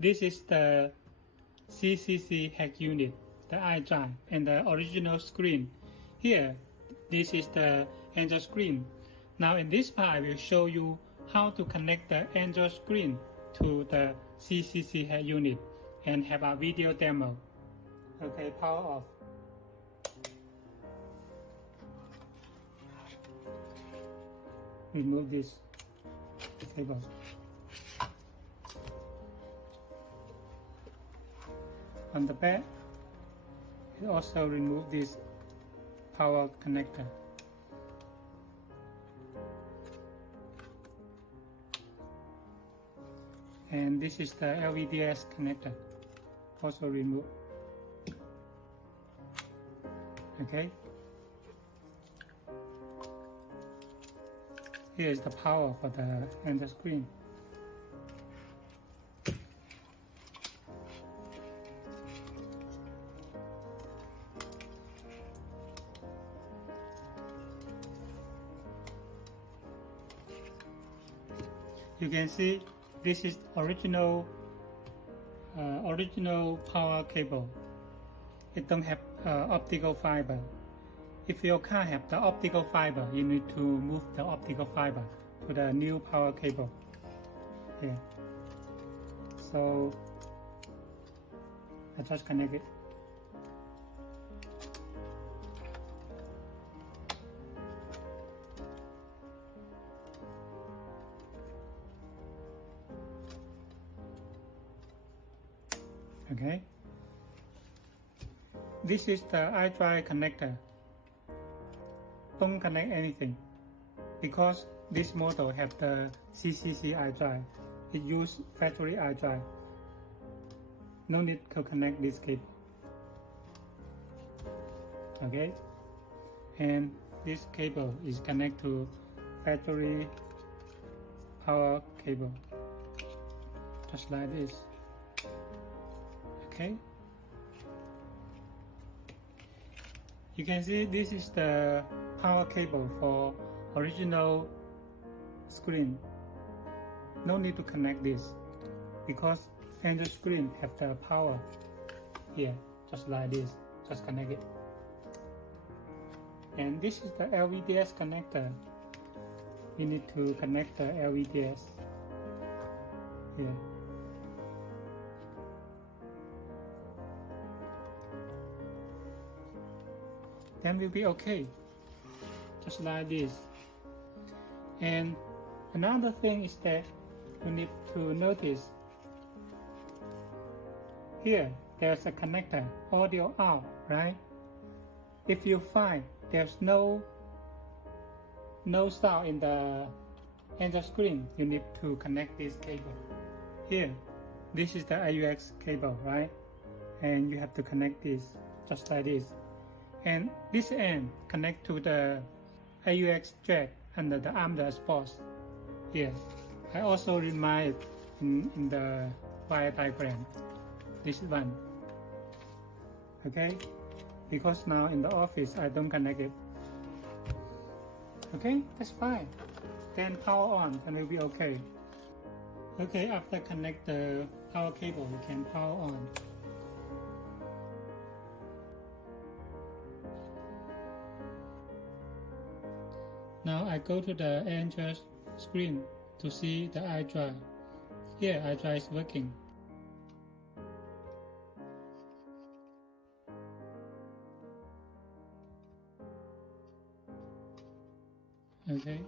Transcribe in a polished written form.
This is the CCC hack unit, the iDrive, and the original screen. Here, this is the Android screen. Now in this part, I will show you how to connect the Android screen to the CCC hack unit and have a video demo. Okay, power off. Remove this cable. On the back, it also remove this power connector. And this is the LVDS connector, also remove. Okay. Here is the power for the Android screen. You can see this is original power cable. It don't have optical fiber. If your car have the optical fiber, you need to move the optical fiber to the new power cable. Here. So I just connect it. Okay. This is the iDrive connector. Don't connect anything because this model have the CCC iDrive. It use factory iDrive. No need to connect this cable. Okay. And this cable is connected to factory power cable. Just like this. Okay. You can see this is the power cable for original screen. No need to connect this because Android screen have the power here, just like this. Just connect it. And this is the LVDS connector. We need to connect the LVDS here. Then will be okay, just like this. And another thing is that you need to notice here there's a connector, audio out, right? If you find there's no sound in the Android screen, you need to connect this cable. Here, this is the AUX cable, right? And you have to connect this just like this. And this end connect to the AUX jack under the armrest spots. Here, I also remind in the wire diagram. This one. Okay, because now in the office I don't connect it. Okay, that's fine. Then power on, and it will be okay. Okay, after connect the power cable, you can power on. Now I go to the Android screen to see the iDrive. Here iDrive is working. Okay.